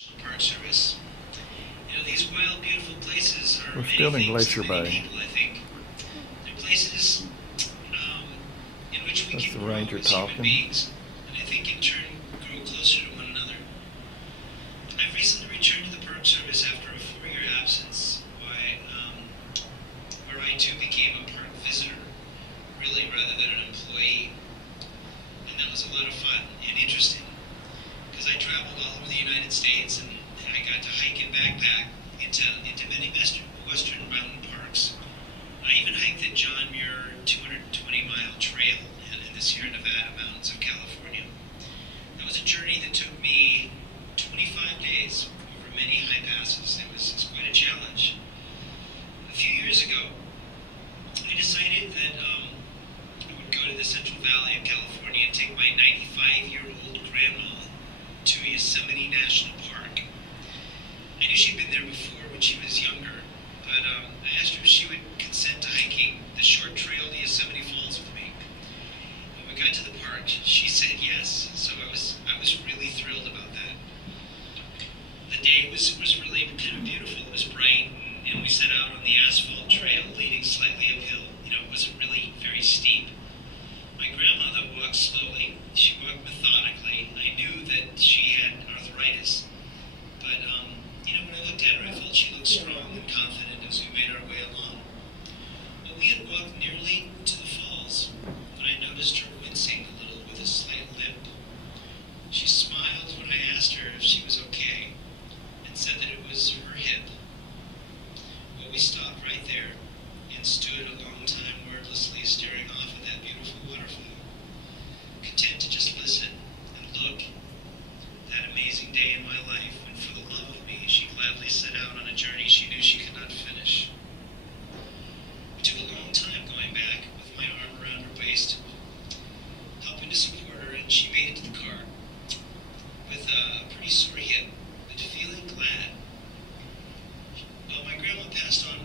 Park Service. You know, these wild, beautiful places are We're still in Glacier Bay. people, I think. They're places in which we That's can the grow ranger as human talking. beings, and I think in turn grow closer to one another. I've recently returned to the Park Service after a 4-year absence, where I too became a park visitor, really, rather than an employee. And that was a lot of fun and interesting, because I traveled all over the United States and I got to hike and backpack into many western mountain parks. I even hiked the John Muir 220-mile trail in the Sierra Nevada mountains of California. That was a journey that took me 25 days over many high passes. It was quite a challenge. A few years ago, I decided that I would go to the Central Valley of California and take my 95-year-old grandma to Yosemite National Park. I knew she'd been there before when she was younger, but I asked her if she would consent to hiking the short trail to Yosemite Falls with me. When we got to the park, she said yes, so I was really thrilled about that. The day was really kind of beautiful. It was bright, and we set out on the asphalt trail leading slightly uphill. You know, it wasn't really very steep. My grandmother walked slowly. She walked methodically. I knew that she had arthritis. But, you know, when I looked at her, I felt she looked strong and confident as we made our way along. Well, we had walked nearly to the falls when I noticed her wincing a little with a slight limp. She smiled when I asked her if she was okay and said that it was her hip. Well, we stopped right there and stood a long time wordlessly staring off at that beautiful waterfall, content to just listen and look. That amazing day in my life when, for the love of me, she gladly set out on a journey she knew she could not finish. It took a long time going back with my arm around her waist, helping to support her, and she made it to the car with a pretty sore hip, but feeling glad. Well, my grandma passed on